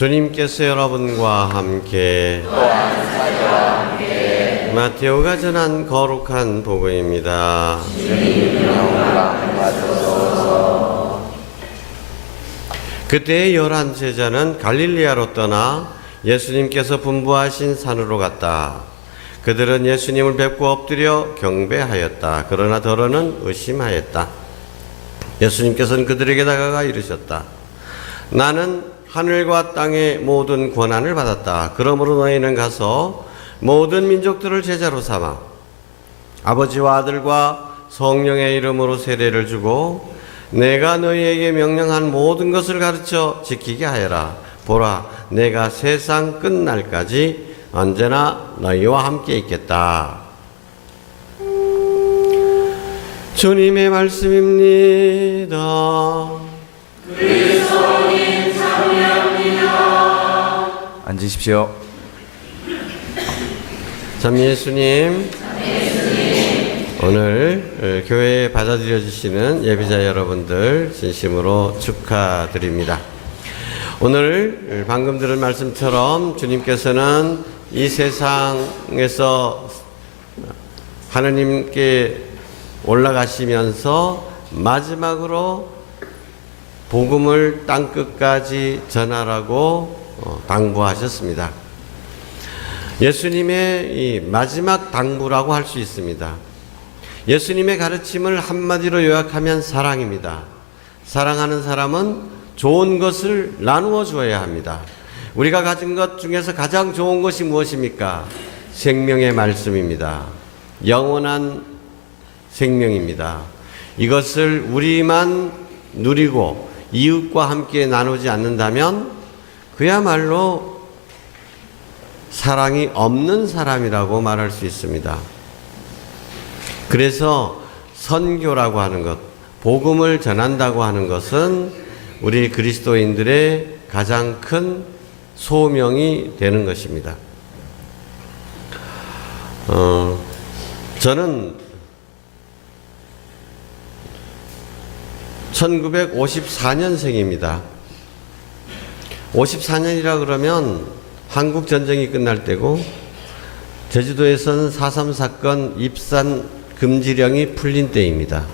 주님께서 여러분과 함께 마테오가 전한 거룩한 복음입니다. 그때 11 제자는 갈릴리아로 떠나 예수님께서 분부하신 산으로 갔다. 그들은 예수님을 뵙고 엎드려 경배하였다. 그러나 더러는 의심하였다. 예수님께서는 그들에게 다가가 이르셨다. 나는 하늘과 땅의 모든 권한을 받았다. 그러므로 너희는 가서 모든 민족들을 제자로 삼아 아버지와 아들과 성령의 이름으로 세례를 주고 내가 너희에게 명령한 모든 것을 가르쳐 지키게 하여라. 보라, 내가 세상 끝날까지 언제나 너희와 함께 있겠다. 주님의 말씀입니다. 그리스도님 참여합니다. 앉으십시오. 참 예수님, 오늘 교회에 받아들여 주시는 예비자 여러분들 진심으로 축하드립니다. 오늘 방금 들은 말씀처럼 주님께서는 이 세상에서 하느님께 올라가시면서 마지막으로 복음을 땅끝까지 전하라고 당부하셨습니다. 예수님의 이 마지막 당부라고 할 수 있습니다. 예수님의 가르침을 한마디로 요약하면 사랑입니다. 사랑하는 사람은 좋은 것을 나누어 주어야 합니다. 우리가 가진 것 중에서 가장 좋은 것이 무엇입니까? 생명의 말씀입니다. 영원한 생명입니다. 이것을 우리만 누리고 이웃과 함께 나누지 않는다면 그야말로 사랑이 없는 사람이라고 말할 수 있습니다. 그래서 선교라고 하는 것, 복음을 전한다고 하는 것은 우리 그리스도인들의 가장 큰 소명이 되는 것입니다. 저는 1954년생입니다. 54년이라 그러면 한국 전쟁이 끝날 때고 제주도에서는 4.3 사건 입산 금지령이 풀린 때입니다.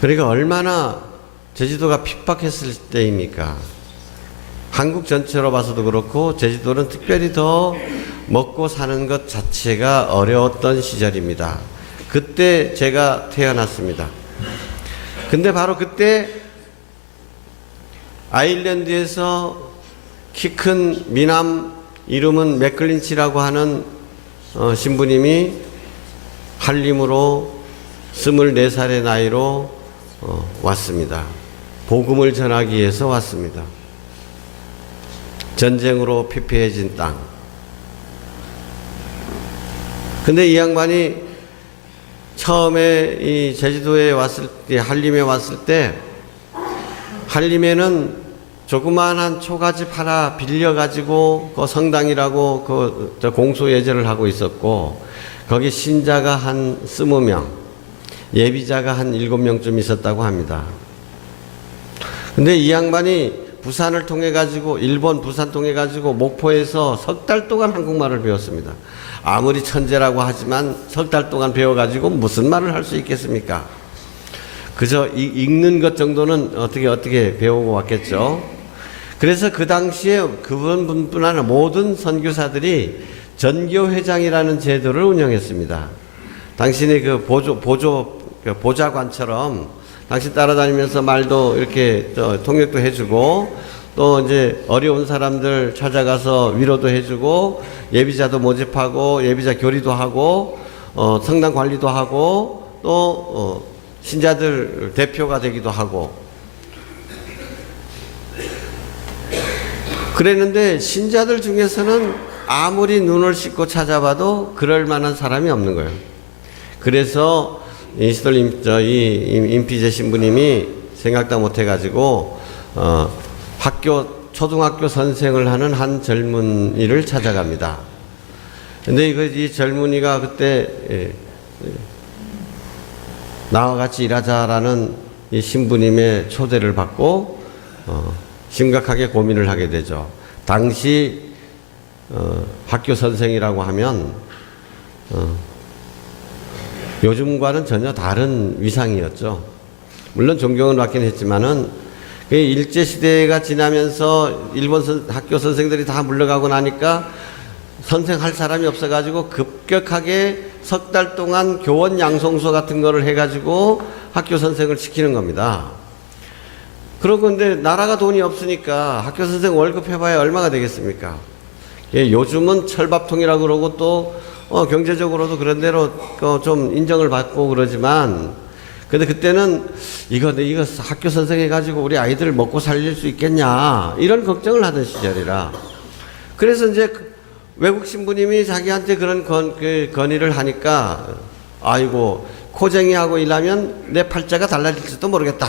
그러니까 얼마나 제주도가 핍박했을 때입니까? 한국 전체로 봐서도 그렇고 제주도는 특별히 더 먹고 사는 것 자체가 어려웠던 시절입니다. 그때 제가 태어났습니다. 근데 바로 그때 아일랜드에서 키 큰 미남, 이름은 맥클린치라고 하는 신부님이 한림으로 24살의 나이로 왔습니다. 복음을 전하기 위해서 왔습니다. 전쟁으로 피폐해진 땅. 근데 이 양반이 처음에 이 제주도에 왔을 때, 한림에 왔을 때, 한림에는 조그마한 초가집 하나 빌려가지고 그 성당이라고 그 공소예절을 하고 있었고, 거기 신자가 한 20명, 예비자가 한 7명쯤 있었다고 합니다. 근데 이 양반이 부산을 통해 가지고, 일본 부산 통해 가지고 목포에서 석 달 동안 한국말을 배웠습니다. 아무리 천재라고 하지만 석 달 동안 배워가지고 무슨 말을 할 수 있겠습니까? 그저 읽는 것 정도는 어떻게 배우고 왔겠죠. 그래서 그 당시에 그분뿐 아니라 모든 선교사들이 전교회장이라는 제도를 운영했습니다. 당신이 그 보좌관처럼 당신 따라다니면서 말도 이렇게 통역도 해주고, 또 이제 어려운 사람들 찾아가서 위로도 해주고, 예비자도 모집하고, 예비자 교리도 하고, 성당 관리도 하고, 또 신자들 대표가 되기도 하고. 그랬는데 신자들 중에서는 아무리 눈을 씻고 찾아봐도 그럴 만한 사람이 없는 거예요. 그래서 임피제 신부님이 생각도 못 해가지고 초등학교 선생을 하는 한 젊은이를 찾아갑니다. 근데 이 젊은이가 그때 나와 같이 일하자라는 이 신부님의 초대를 받고 심각하게 고민을 하게 되죠. 당시 학교 선생이라고 하면 요즘과는 전혀 다른 위상이었죠. 물론 존경은 받긴 했지만은 일제 시대가 지나면서 일본 학교 선생들이 다 물러가고 나니까 선생 할 사람이 없어가지고 급격하게 석 달 동안 교원 양성소 같은 거를 해가지고 학교 선생을 시키는 겁니다. 그러고 근데 나라가 돈이 없으니까 학교 선생 월급 해봐야 얼마가 되겠습니까? 요즘은 철밥통이라고 그러고 또 경제적으로도 그런 대로 좀 인정을 받고 그러지만, 근데 그때는 이거 학교 선생 해가지고 우리 아이들 먹고 살릴 수 있겠냐 이런 걱정을 하던 시절이라. 그래서 이제 외국 신부님이 자기한테 그런 건의를 하니까, 아이고 코쟁이하고 일하면 내 팔자가 달라질지도 모르겠다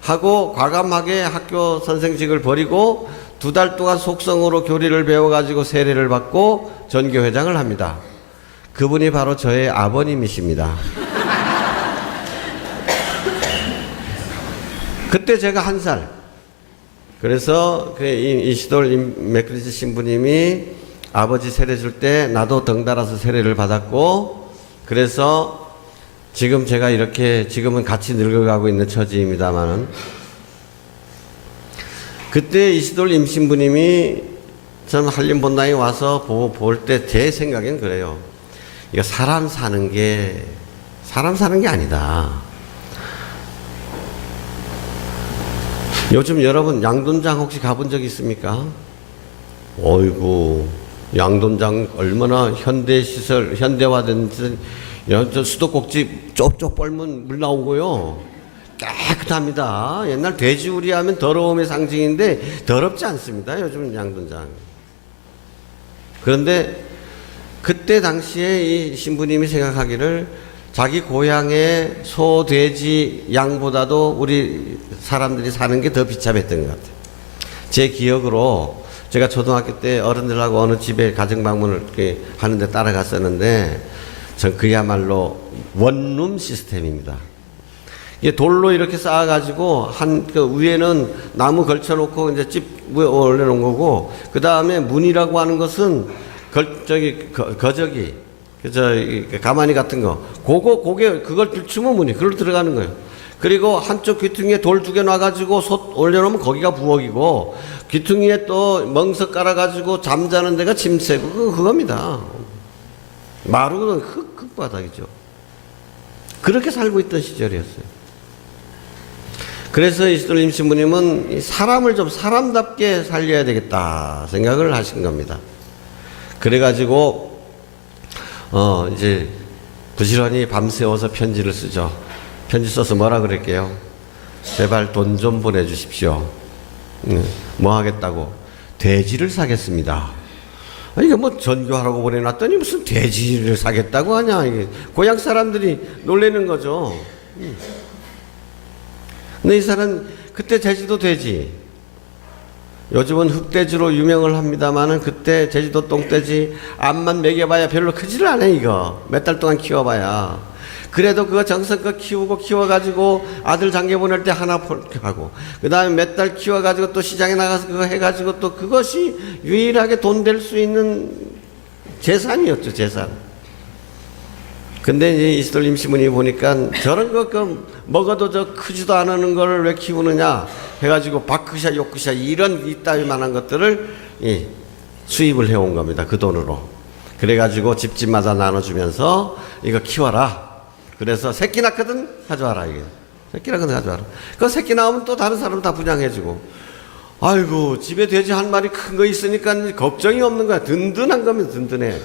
하고 과감하게 학교 선생직을 버리고 2달 동안 속성으로 교리를 배워가지고 세례를 받고 전교회장을 합니다. 그분이 바로 저의 아버님이십니다. 그때 제가 1살. 그래서 이시돌 메크리스 신부님이 아버지 세례 줄 때 나도 덩달아서 세례를 받았고, 그래서 지금 제가 이렇게 지금은 같이 늙어가고 있는 처지입니다만은, 그때 이시돌 임신부님이 참 한림 본당에 와서 볼 때 제 생각엔 그래요. 이거 사람 사는 게 아니다. 요즘 여러분 양돈장 혹시 가본 적 있습니까? 어이구, 양돈장 얼마나 현대시설, 현대화된 수도꼭지 쪽쪽 뻘면 물 나오고요. 깨끗합니다. 옛날 돼지우리 하면 더러움의 상징인데 더럽지 않습니다. 요즘 양돈장. 그런데 그때 당시에 이 신부님이 생각하기를 자기 고향의 소, 돼지, 양보다도 우리 사람들이 사는 게 더 비참했던 것 같아요. 제 기억으로 제가 초등학교 때 어른들하고 어느 집에 가정방문을 이렇게 하는데 따라갔었는데, 전 그야말로 원룸 시스템입니다. 이게 돌로 이렇게 쌓아가지고 그 위에는 나무 걸쳐놓고 이제 집 위에 올려놓은 거고, 그 다음에 문이라고 하는 것은 거저기, 가마니 같은 거, 그걸 들추면 문이, 그걸 들어가는 거예요. 그리고 한쪽 귀퉁이에 돌 2개 놔가지고 솥 올려놓으면 거기가 부엌이고, 귀퉁이에 또 멍석 깔아가지고 잠자는 데가 침새고, 그겁니다. 마루는 흙바닥이죠. 그렇게 살고 있던 시절이었어요. 그래서 이시돌 임신부님은 사람을 좀 사람답게 살려야 되겠다 생각을 하신 겁니다. 그래가지고 이제 부지런히 밤새워서 편지를 쓰죠. 편지 써서 뭐라 그럴게요? 제발 돈 좀 보내주십시오. 뭐 하겠다고? 돼지를 사겠습니다. 아니, 이거 뭐 전교하라고 보내놨더니 무슨 돼지를 사겠다고 하냐. 이게 고향 사람들이 놀라는 거죠. 근데 이 사람 그때 제주도 돼지, 요즘은 흑돼지로 유명을 합니다만은 그때 제주도 똥돼지 암만 먹여봐야 별로 크지를 않아. 이거 몇 달 동안 키워봐야. 그래도 그거 정성껏 키워가지고 아들 장계 보낼 때 하나 하고, 그 다음에 몇 달 키워가지고 또 시장에 나가서 그거 해가지고 또 그것이 유일하게 돈 될 수 있는 재산이었죠, 재산. 근데 이제 이시돌 임신부님이 보니까 저런 거 먹어도 저 크지도 않은 걸 왜 키우느냐 해가지고 바크샤, 요크샤 이런 이따위만한 것들을 수입을 해온 겁니다. 그 돈으로. 그래가지고 집집마다 나눠주면서 이거 키워라. 그래서 새끼 낳거든 가져와라. 이게 새끼 낳거든 가져와라. 그 새끼 나오면 또 다른 사람 다 분양해주고. 아이고, 집에 돼지 한 마리 큰 거 있으니까 걱정이 없는 거야. 든든한 거면 든든해.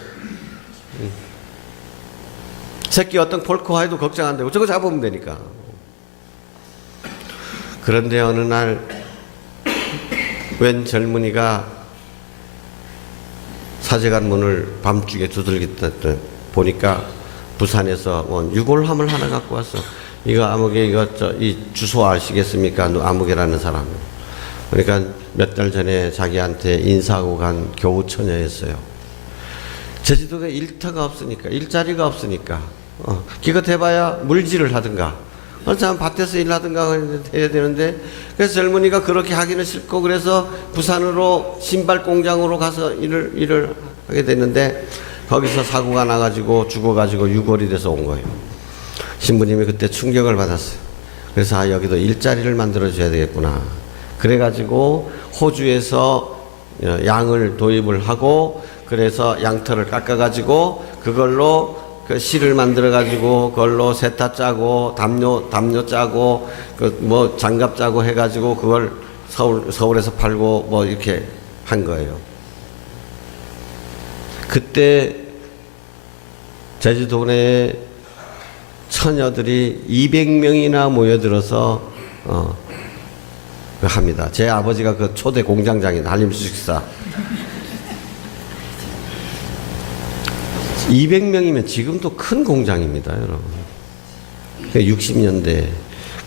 새끼 어떤 폴코 해도 걱정 안 되고 저거 잡으면 되니까. 그런데 어느 날 웬 젊은이가 사제관 문을 밤중에 두들겼다 보니까 부산에서 유골함을 하나 갖고 왔어. 이거 아무개, 이 주소 아시겠습니까? 아무개라는 사람. 그러니까 몇 달 전에 자기한테 인사하고 간 교우 처녀였어요. 제주도가 일터가 없으니까, 일자리가 없으니까, 기껏 해봐야 물질을 하든가, 참 밭에서 일하든가 해야 되는데, 그래서 젊은이가 그렇게 하기는 싫고, 그래서 부산으로 신발 공장으로 가서 일을 하게 됐는데, 거기서 사고가 나가지고 죽어가지고 유골이 돼서 온 거예요. 신부님이 그때 충격을 받았어요. 그래서 아, 여기도 일자리를 만들어줘야 되겠구나. 그래가지고 호주에서 양을 도입을 하고, 그래서 양털을 깎아가지고 그걸로 그 실을 만들어가지고 그걸로 세타 짜고 담요 짜고 그 뭐 장갑 짜고 해가지고 그걸 서울에서 팔고 뭐 이렇게 한 거예요. 그때 제주도 내에 처녀들이 200명이나 모여들어서 합니다. 제 아버지가 그 초대 공장장인 한림수식사. 200명이면 지금도 큰 공장입니다, 여러분. 60년대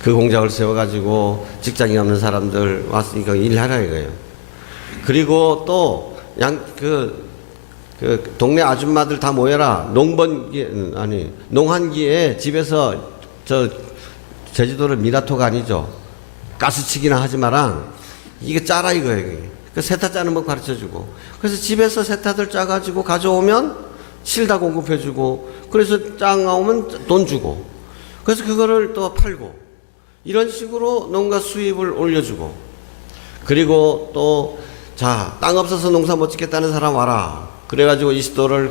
그 공장을 세워가지고 직장이 없는 사람들 왔으니까 일하라 이거예요. 그리고 또 그 동네 아줌마들 다 모여라. 농한기에 집에서 제주도를 미라토가 아니죠. 가스치기나 하지 마라. 이게 짜라 이거예요. 그 세타 짜는 법 가르쳐주고. 그래서 집에서 세타들 짜가지고 가져오면 실 다 공급해주고, 그래서 짱 나오면 돈 주고, 그래서 그거를 또 팔고, 이런 식으로 농가 수입을 올려주고, 그리고 또, 자, 땅 없어서 농사 못 짓겠다는 사람 와라. 그래가지고 이시도를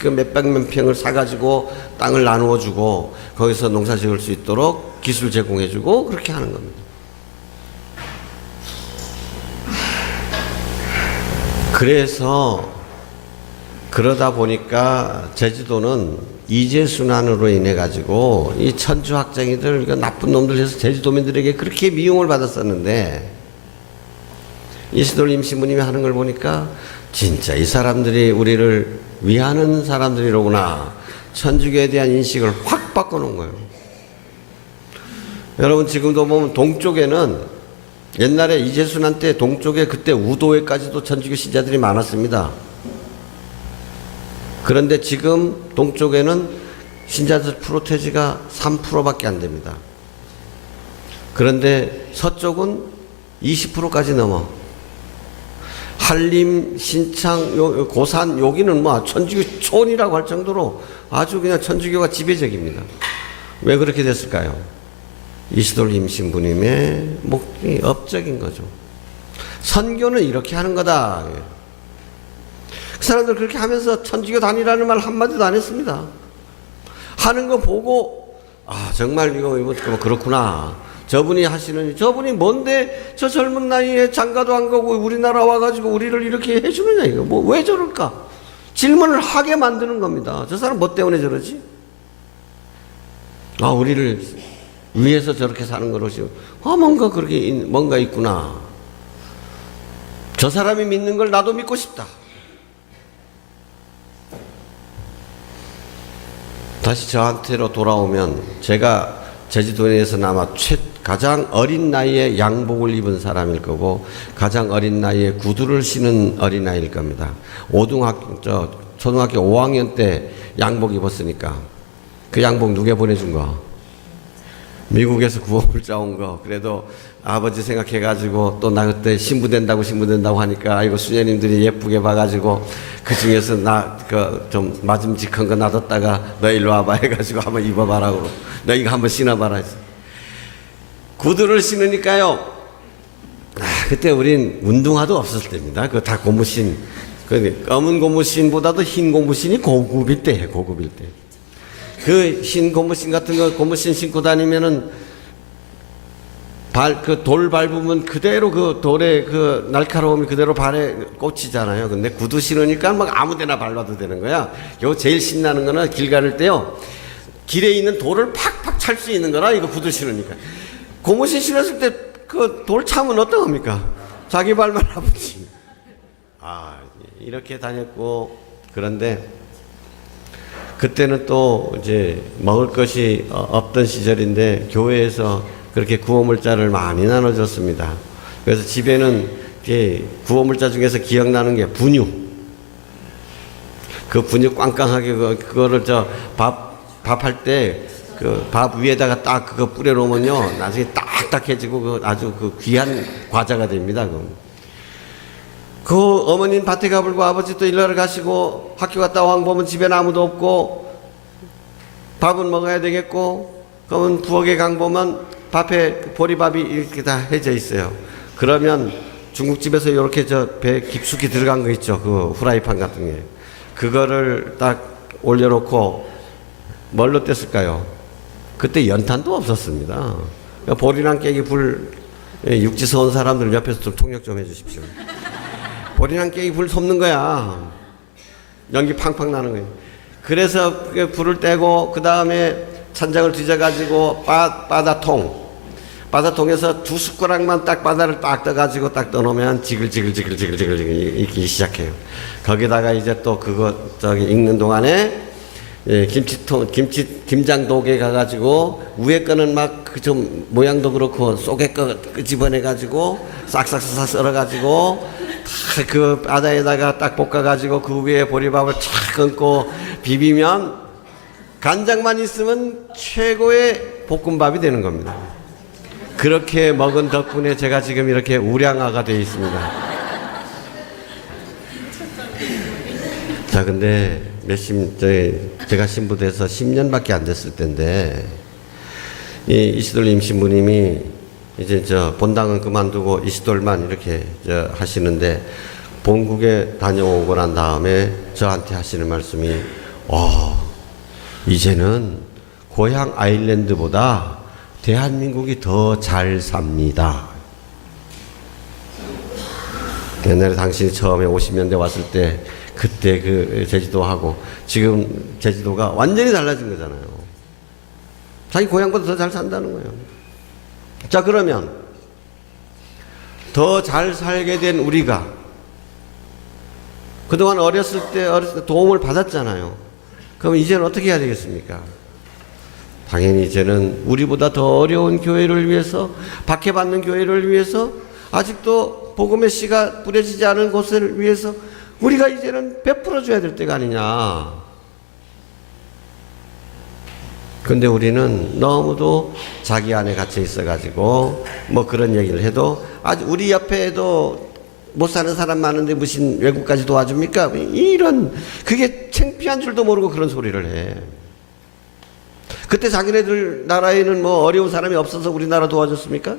그 몇백만 평을 사가지고 땅을 나누어 주고, 거기서 농사 지을 수 있도록 기술 제공해주고, 그렇게 하는 겁니다. 그래서, 그러다 보니까 제주도는 이재순환으로 인해 가지고 이 천주 학쟁이들, 나쁜 놈들 해서 제주도민들에게 그렇게 미움을 받았었는데, 이시돌 임신부님이 하는 걸 보니까 진짜 이 사람들이 우리를 위하는 사람들이로구나. 천주교에 대한 인식을 확 바꿔놓은 거예요. 여러분 지금도 보면 동쪽에는 옛날에 이재순환 때 동쪽에 그때 우도회까지도 천주교 신자들이 많았습니다. 그런데 지금 동쪽에는 신자들 프로테지가 3%밖에 안 됩니다. 그런데 서쪽은 20%까지 넘어. 한림, 신창, 고산 여기는 뭐 천주교 촌이라고 할 정도로 아주 그냥 천주교가 지배적입니다. 왜 그렇게 됐을까요? 이시돌 임신부님의 목이 업적인 거죠. 선교는 이렇게 하는 거다. 그 사람들 그렇게 하면서 천주교 다니라는 말 한마디도 안 했습니다. 하는 거 보고, 아, 정말 이거 그렇구나. 저분이 뭔데 저 젊은 나이에 장가도 안 가고 우리나라 와가지고 우리를 이렇게 해주느냐, 이거. 뭐, 왜 저럴까? 질문을 하게 만드는 겁니다. 저 사람 뭐 때문에 저러지? 아, 우리를 위해서 저렇게 사는 거로지. 아, 뭔가 있구나. 저 사람이 믿는 걸 나도 믿고 싶다. 다시 저한테로 돌아오면 제가 제주도에서는 아마 가장 어린 나이에 양복을 입은 사람일 거고, 가장 어린 나이에 구두를 신은 어린아이일 겁니다. 초등학교 5학년 때 양복 입었으니까 그 양복 누가 보내준 거? 미국에서 구호물자 온 거. 그래도 아버지 생각해가지고 또 나 그때 신부된다고 하니까 아이고 수녀님들이 예쁘게 봐가지고 그 중에서 나 좀 맞음직한 거 놔뒀다가 너 일로 와봐 해가지고 한번 입어봐라. 너 이거 한번 신어봐라 했어. 구두를 신으니까요. 그때 우린 운동화도 없었을 때입니다. 그거 다 고무신. 검은 고무신보다도 흰 고무신이 고급일 때. 그 흰 고무신 같은 거 고무신 신고 다니면은 돌 밟으면 그대로 그 돌의 그 날카로움이 그대로 발에 꽂히잖아요. 근데 구두 신으니까 막 아무 데나 밟아도 되는 거야. 요 제일 신나는 거는 길 가를 때요. 길에 있는 돌을 팍팍 찰 수 있는 거라, 이거 구두 신으니까. 고무신 신었을 때 그 돌 차면 어떡합니까? 자기 발만 아프지. 아, 이렇게 다녔고, 그런데 그때는 또 이제 먹을 것이 없던 시절인데 교회에서 그렇게 구호물자를 많이 나눠줬습니다. 그래서 집에는 구호물자 중에서 기억나는 게 분유. 그 분유 꽝꽝하게 그거를 밥할 때 그 밥 위에다가 딱 그거 뿌려놓으면요 나중에 딱딱해지고 그 아주 그 귀한 과자가 됩니다. 그 어머님 밭에 가불고 아버지 또 일하러 가시고 학교 갔다 왕 보면 집에는 아무도 없고 밥은 먹어야 되겠고 그러면 부엌에 강 보면 밥에 보리밥이 이렇게 다 해져 있어요. 그러면 중국집에서 이렇게 저 배 깊숙이 들어간 거 있죠. 그 후라이팬 같은 게 그거를 딱 올려놓고 뭘로 뗐을까요? 그때 연탄도 없었습니다. 보리랑 깨기 불 육지 서온 사람들 옆에서 좀 통역 좀 해주십시오. 보리랑 깨기 불 섭는 거야. 연기 팡팡 나는 거예요. 그래서 불을 떼고 그 다음에 찬장을 뒤져가지고 바다통에서 2숟가락만 딱 바다를 딱 떠가지고 딱 떠놓으면 지글지글 익기 시작해요. 거기다가 이제 또 그거 저기 익는 동안에 김장도에 가가지고 위에 거는 막 그 좀 모양도 그렇고 속에 거 끄집어내가지고 싹싹싹 썰어가지고 다 그 바다에다가 딱 볶아가지고 그 위에 보리밥을 착 얹고 비비면 간장만 있으면 최고의 볶음밥이 되는 겁니다. 그렇게 먹은 덕분에 제가 지금 이렇게 우량아가 되어 있습니다. 자, 근데 제가 신부돼서 10년밖에 안 됐을 때인데, 이시돌 임신부님이 이제 본당은 그만두고 이시돌만 이렇게 하시는데, 본국에 다녀오고 난 다음에 저한테 하시는 말씀이, 이제는 고향 아일랜드보다 대한민국이 더 잘 삽니다. 옛날에 당신이 처음에 50년대 왔을 때 그때 그 제주도하고 지금 제주도가 완전히 달라진 거잖아요. 자기 고향보다 더 잘 산다는 거예요. 자, 그러면 더 잘 살게 된 우리가 그동안 어렸을 때 도움을 받았잖아요. 그럼 이제는 어떻게 해야 되겠습니까? 당연히 이제는 우리보다 더 어려운 교회를 위해서, 박해받는 교회를 위해서, 아직도 복음의 씨가 뿌려지지 않은 곳을 위해서 우리가 이제는 베풀어줘야 될 때가 아니냐. 근데 우리는 너무도 자기 안에 갇혀 있어가지고 뭐 그런 얘기를 해도 아직 우리 옆에도 못 사는 사람 많은데 무슨 외국까지 도와줍니까? 이런, 그게 창피한 줄도 모르고 그런 소리를 해. 그때 자기네들 나라에는 뭐 어려운 사람이 없어서 우리나라 도와줬습니까?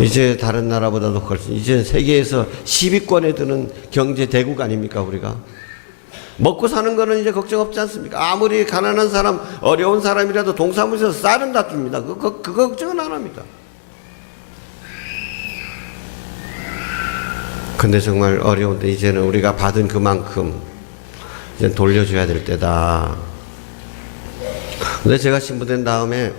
이제 다른 나라보다도 훨씬, 이제 세계에서 10위권에 드는 경제 대국 아닙니까, 우리가? 먹고 사는 거는 이제 걱정 없지 않습니까? 아무리 가난한 사람, 어려운 사람이라도 동사무소에서 쌀은 다 줍니다. 그거 걱정은 안 합니다. 근데 정말 어려운데 이제는 우리가 받은 그만큼 이제 돌려줘야 될 때다. 근데 제가 신부된 다음에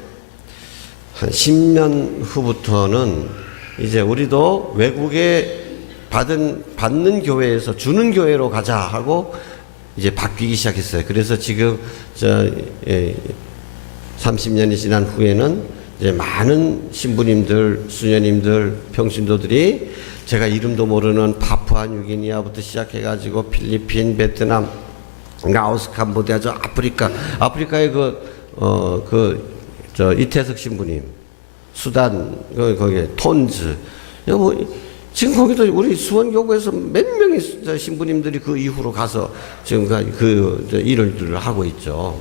한 10년 후부터는 이제 우리도 외국에 받는 교회에서 주는 교회로 가자 하고 이제 바뀌기 시작했어요. 그래서 지금 30년이 지난 후에는 이제 많은 신부님들, 수녀님들, 평신도들이 제가 이름도 모르는 파푸아 뉴기니아부터 시작해가지고 필리핀, 베트남, 라오스, 캄보디아, 아프리카의 이태석 신부님, 수단, 거기 톤즈, 지금 거기도 우리 수원교구에서 몇 명의 신부님들이 그 이후로 가서 지금 그 일을 하고 있죠.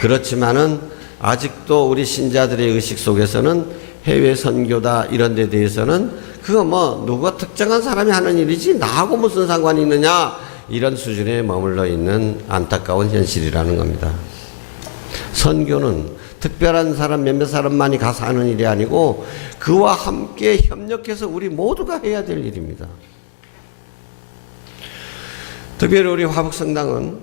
그렇지만은 아직도 우리 신자들의 의식 속에서는 해외 선교다 이런 데 대해서는 그거 뭐 누가 특정한 사람이 하는 일이지 나하고 무슨 상관이 있느냐, 이런 수준에 머물러 있는 안타까운 현실이라는 겁니다. 선교는 특별한 사람 몇몇 사람만이 가서 하는 일이 아니고 그와 함께 협력해서 우리 모두가 해야 될 일입니다. 특별히 우리 화북성당은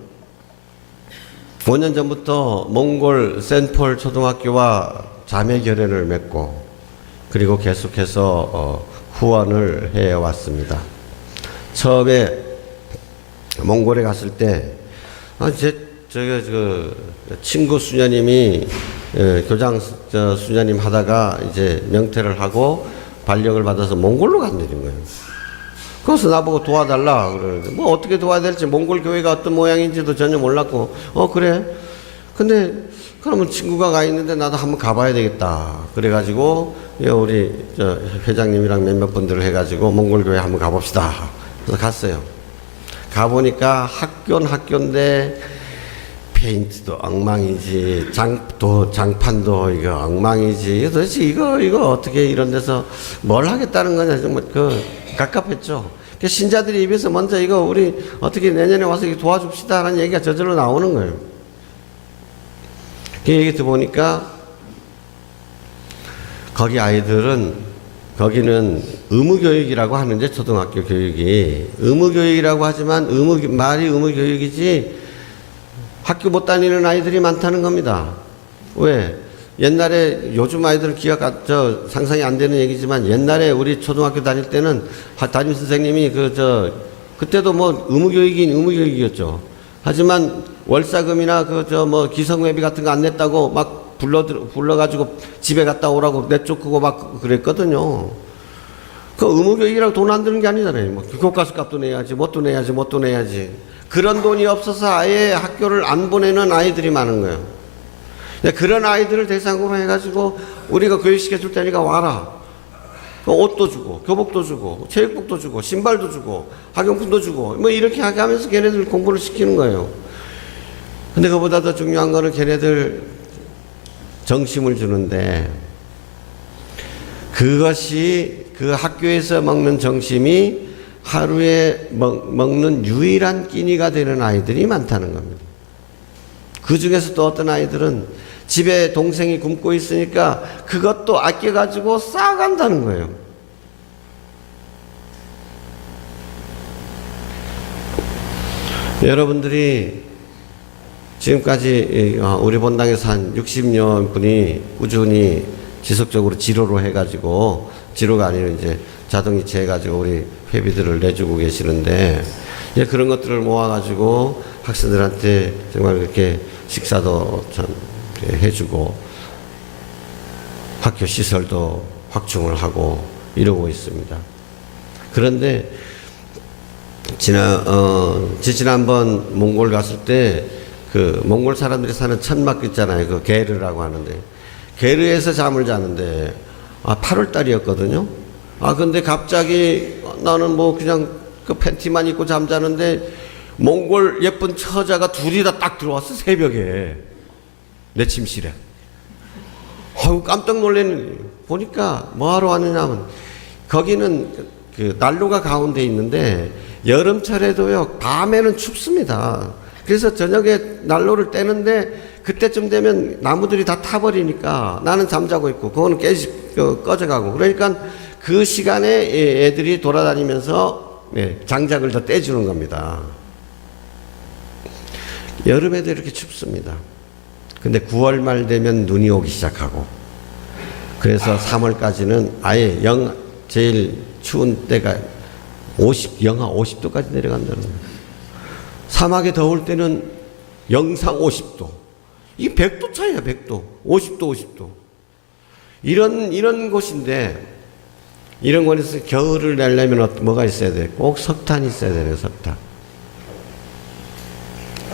5년 전부터 몽골 센폴 초등학교와 자매 결연을 맺고 그리고 계속해서 후원을 해왔습니다. 처음에 몽골에 갔을 때 친구 수녀님이 교장 수녀님 하다가 이제 명퇴를 하고 발령을 받아서 몽골로 간다는 거예요. 그래서 나보고 도와달라 그러는데 뭐 어떻게 도와야 될지 몽골 교회가 어떤 모양인지도 전혀 몰랐고 그래 근데 그러면 친구가 가 있는데 나도 한번 가봐야 되겠다. 그래가지고 우리 회장님이랑 몇몇 분들을 해가지고 몽골교회 한번 가봅시다. 그래서 갔어요. 가보니까 학교는 학교인데 페인트도 엉망이지, 장판도 이거 엉망이지. 도대체 이거 어떻게 이런 데서 뭘 하겠다는 거냐. 정말 갑갑했죠. 신자들이 입에서 먼저 이거 우리 어떻게 내년에 와서 도와줍시다 라는 얘기가 저절로 나오는 거예요. 그 얘기 들어보니까 거기 아이들은, 거기는 의무교육이라고 하는데, 초등학교 교육이 의무교육이라고 하지만 말이 의무교육이지 학교 못 다니는 아이들이 많다는 겁니다. 왜? 옛날에, 요즘 아이들은 상상이 안 되는 얘기지만, 옛날에 우리 초등학교 다닐 때는 담임 선생님이 그때도 뭐 의무교육이긴 의무교육이었죠. 하지만 월사금이나 기성회비 같은 거 안 냈다고 막 불러가지고 집에 갔다 오라고 내쫓고 막 그랬거든요. 그 의무교육이라고 돈 안 드는 게 아니잖아요. 뭐 교과서 값도 내야지, 뭣도 내야지. 그런 돈이 없어서 아예 학교를 안 보내는 아이들이 많은 거예요. 그런 아이들을 대상으로 해가지고 우리가 교육시켜줄 테니까 와라. 옷도 주고, 교복도 주고, 체육복도 주고, 신발도 주고, 학용품도 주고, 뭐 이렇게 하게 하면서 걔네들 공부를 시키는 거예요. 근데 그보다 더 중요한 거는 걔네들 정심을 주는데, 그것이 그 학교에서 먹는 정심이 하루에 먹는 유일한 끼니가 되는 아이들이 많다는 겁니다. 그 중에서 또 어떤 아이들은 집에 동생이 굶고 있으니까 그것도 아껴가지고 싸간다는 거예요. 여러분들이 지금까지 우리 본당에서 한 60여 분이 꾸준히 지속적으로 지로로 해가지고, 지로가 아니라 이제 자동이체 해가지고 우리 회비들을 내주고 계시는데, 이제 그런 것들을 모아가지고 학생들한테 정말 그렇게 식사도 참 해주고 학교 시설도 확충을 하고 이러고 있습니다. 그런데 지난번 몽골 갔을 때 그 몽골 사람들이 사는 천막 있잖아요. 그 게르라고 하는데, 게르에서 잠을 자는데 8월 달이었거든요. 근데 갑자기 나는 뭐 그냥 그 팬티만 입고 잠자는데 몽골 예쁜 처자가 둘이 다 딱 들어왔어, 새벽에 내 침실에. 깜짝 놀래는, 보니까 뭐하러 왔느냐면, 거기는 그 난로가 가운데 있는데 여름철에도요 밤에는 춥습니다. 그래서 저녁에 난로를 떼는데 그때쯤 되면 나무들이 다 타버리니까 나는 잠자고 있고 그거는 꺼져가고, 그러니까 그 시간에 애들이 돌아다니면서 장작을 더 떼주는 겁니다. 여름에도 이렇게 춥습니다. 근데 9월 말 되면 눈이 오기 시작하고, 그래서 3월까지는 아예 제일 추운 때가 영하 50도까지 내려간다는 거예요. 사막에 더울 때는 영상 50도. 이게 100도 차이야, 100도. 50도. 이런 곳인데, 이런 곳에서 겨울을 내려면 뭐가 있어야 돼? 꼭 석탄이 있어야 돼요, 석탄.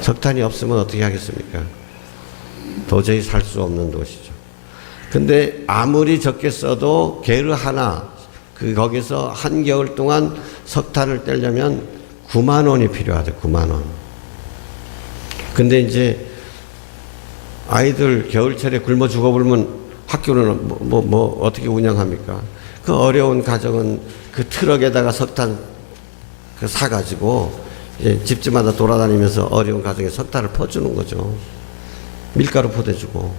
석탄이 없으면 어떻게 하겠습니까? 도저히 살 수 없는 도시죠. 근데 아무리 적게 써도 게르 하나, 거기서 한겨울 동안 석탄을 떼려면 9만 원이 필요하대, 9만 원. 근데 이제 아이들 겨울철에 굶어 죽어버리면 학교는 어떻게 운영합니까? 그 어려운 가정은 그 트럭에다가 석탄 사가지고 집집마다 돌아다니면서 어려운 가정에 석탄을 퍼주는 거죠. 밀가루 퍼대주고.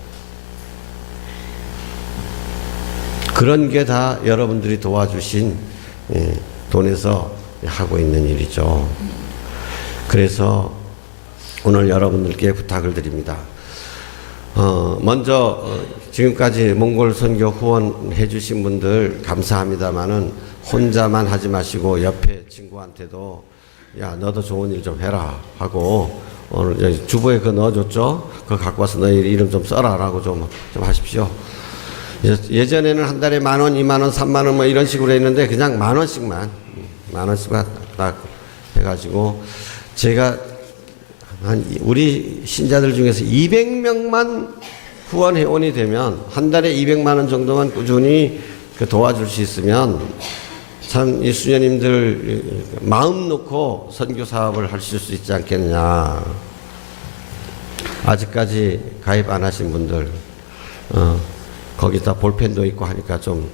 그런 게 다 여러분들이 도와주신 돈에서 하고 있는 일이죠. 그래서 오늘 여러분들께 부탁을 드립니다. 먼저 지금까지 몽골 선교 후원해 주신 분들 감사합니다마는 혼자만 하지 마시고 옆에 친구한테도 야 너도 좋은 일 좀 해라 하고, 오늘 주보에 그거 넣어줬죠? 그거 갖고 와서 너희 이름 좀 써라 라고 좀 하십시오. 예전에는 한 달에 10,000원, 20,000원, 30,000원 뭐 이런 식으로 했는데 그냥 10,000원씩만 딱 해가지고, 제가 우리 신자들 중에서 200명만 후원 회원이 되면 한 달에 200만 원 정도만 꾸준히 도와줄 수 있으면 참 이 수녀님들 마음 놓고 선교 사업을 하실 수 있지 않겠느냐. 아직까지 가입 안 하신 분들 거기다 볼펜도 있고 하니까 좀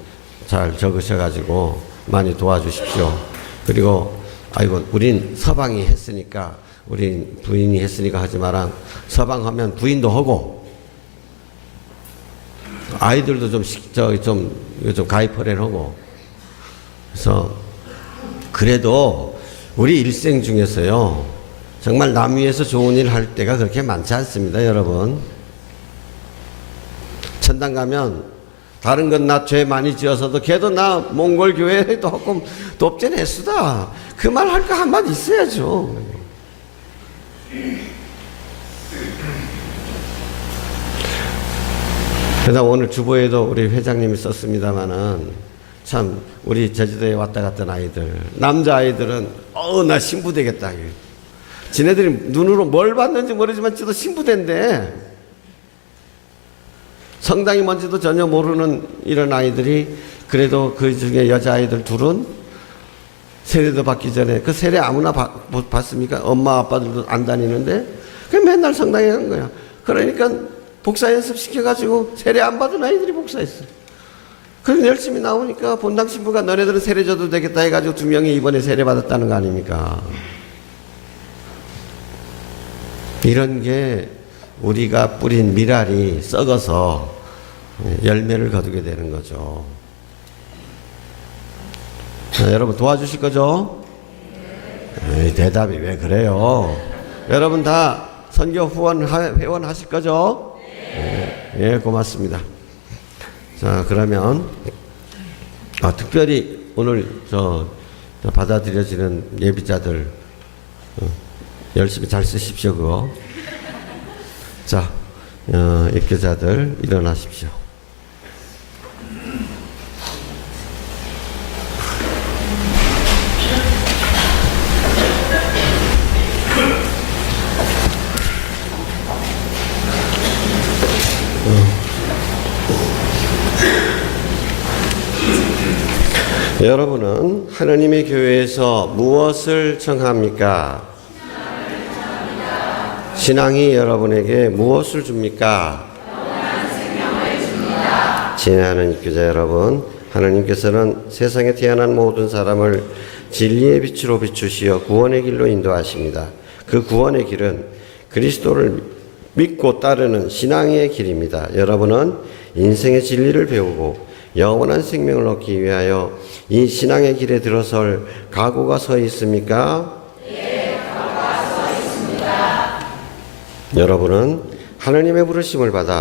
잘 적으셔가지고 많이 도와주십시오. 그리고 아이고 우린 서방이 했으니까 우리 부인이 했으니까 하지 마라. 서방하면 부인도 하고 아이들도 좀 가입하려고. 그래서 그래도 우리 일생 중에서요 정말 남 위해서 좋은 일 할 때가 그렇게 많지 않습니다, 여러분. 천당 가면 다른 건 나 죄 많이 지어서도 걔도 나 몽골 교회에도 조금 돕전 했수다. 그 말 할 거 한마디 있어야죠. 그래서 오늘 주보에도 우리 회장님이 썼습니다마는 참 우리 제주도에 왔다 갔던 아이들, 남자 아이들은 나 신부 되겠다. 지네들이 눈으로 뭘 봤는지 모르지만 지도 신부된대. 성당이 뭔지도 전혀 모르는 이런 아이들이 그래도 그 중에 여자아이들 둘은 세례도 받기 전에 그 세례 아무나 받습니까? 엄마 아빠들도 안 다니는데 그냥 맨날 성당에 간 거야. 그러니까 복사 연습 시켜가지고 세례 안 받은 아이들이 복사했어. 그래서 열심히 나오니까 본당 신부가 너네들은 세례 줘도 되겠다 해가지고 2명이 이번에 세례 받았다는 거 아닙니까? 이런 게 우리가 뿌린 미랄이 썩어서 열매를 거두게 되는 거죠. 자, 여러분 도와주실 거죠? 에이, 대답이 왜 그래요? 여러분 다 선교 회원 하실 거죠? 예, 고맙습니다. 자, 그러면 특별히 오늘 받아들여지는 예비자들 열심히 잘 쓰십시오, 그거. 자, 입교자들 일어나십시오. 여러분은 하나님의 교회에서 무엇을 청합니까? 신앙이 여러분에게 무엇을 줍니까? 진행하는 입교자 여러분, 하나님께서는 세상에 태어난 모든 사람을 진리의 빛으로 비추시어 구원의 길로 인도하십니다. 그 구원의 길은 그리스도를 믿고 따르는 신앙의 길입니다. 여러분은 인생의 진리를 배우고 영원한 생명을 얻기 위하여 이 신앙의 길에 들어설 각오가 서 있습니까? 네, 각오가 서 있습니다. 여러분은 하나님의 부르심을 받아